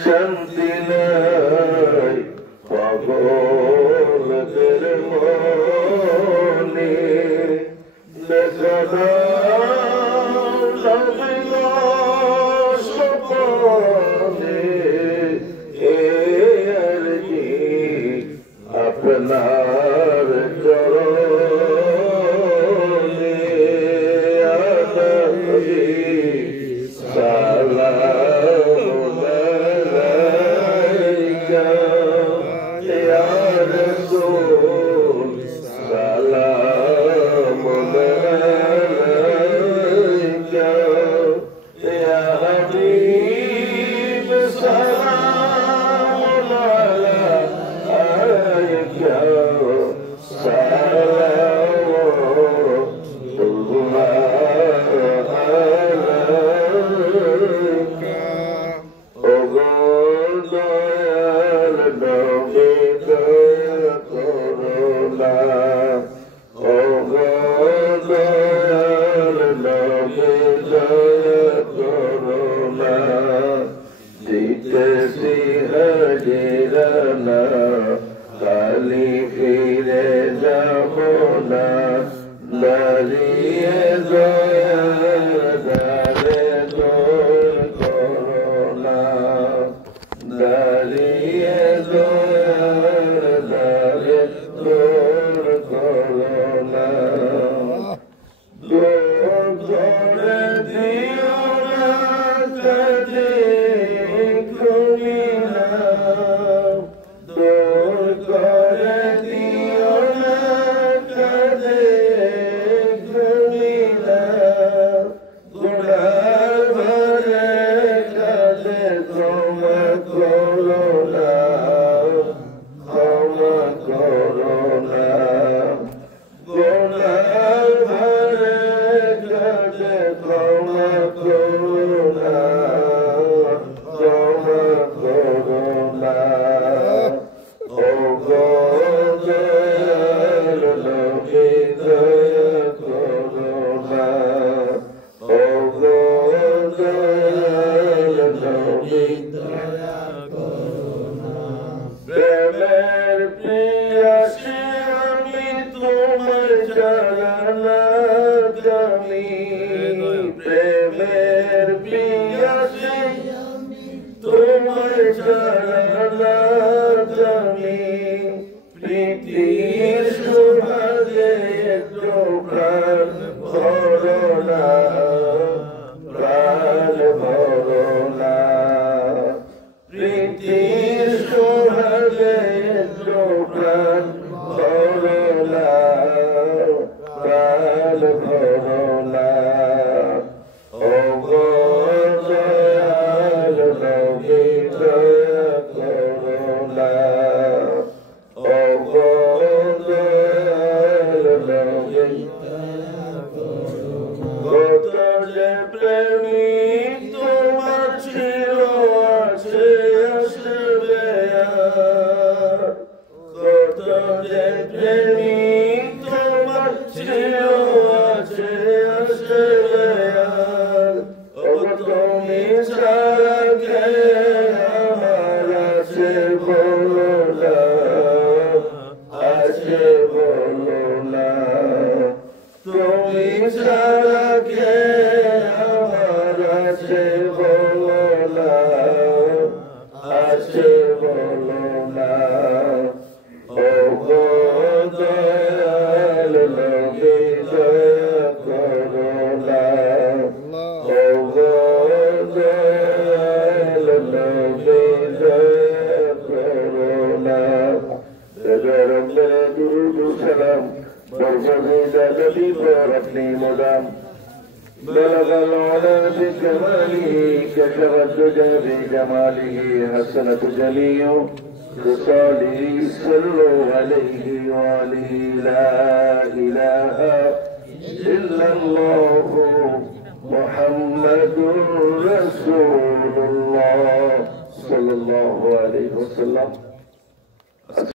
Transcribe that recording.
শান্তি নাই পাগলদের মনে দেখা দাও নবী গো স্বপনে আরজি আপনার চরণে আনবী সালাম আলাইকা ইয়া রাসূল সালাম আলাইকা ইয়া হাবিব সালাম আলাইকা খালি ফিরে যাব না দাঁড়িয়ে দারে দোর করোনা দাঁড়িয়ে দারে দোর করোনা করে দিও না কাজে খুলি না দোর করে দিও না কাজে খুলি না গুনার ভরে কাজে ক্ষমা করো না ক্ষমা করো না গুনার ভরে কাজে ক্ষমা করো না ক্ষমা করো না ও গো দয়াল নবী দয়া করো না ও গো দয়াল নবী দয়া করো না প্রেমের পিয়াসী আমি তোমার জানা জানি প্রেমের পিয়াসী তোমার জানা জানি প্রীতির সুবাদে একটু প্রাণ ভরো না প্রাণ ভরো না প্রীতির সুবাদে একটু প্রাণ ভরো না প্রাণ ভরো না ও গো দয়াল নবী দয়া করো না ও গো দয়াল নবী দয়া করো না কত যে প্রেমিক তোমার ছিল আছে আসবে আর কত যে প্রেমিক তোমার ছিল আছে আসবে আর ও তুমি ছাড়া কে আমার আছে বলো না আছে বলো না তুমি ছাড়া কে আমার আছে বলো না আছে বলো না ও গো দয়াল নবী দয়া করো না ও গো দয়াল নবী দয়া করো না দুরূদ ও সালাম বরকত নবী पर अपनी मुदाम بلغ العلا بكماله كشف الدجى بجماله حسنة جميع خصاله صلوا عليه وآله لا إله إلا الله محمد رسول الله صلى الله عليه وسلم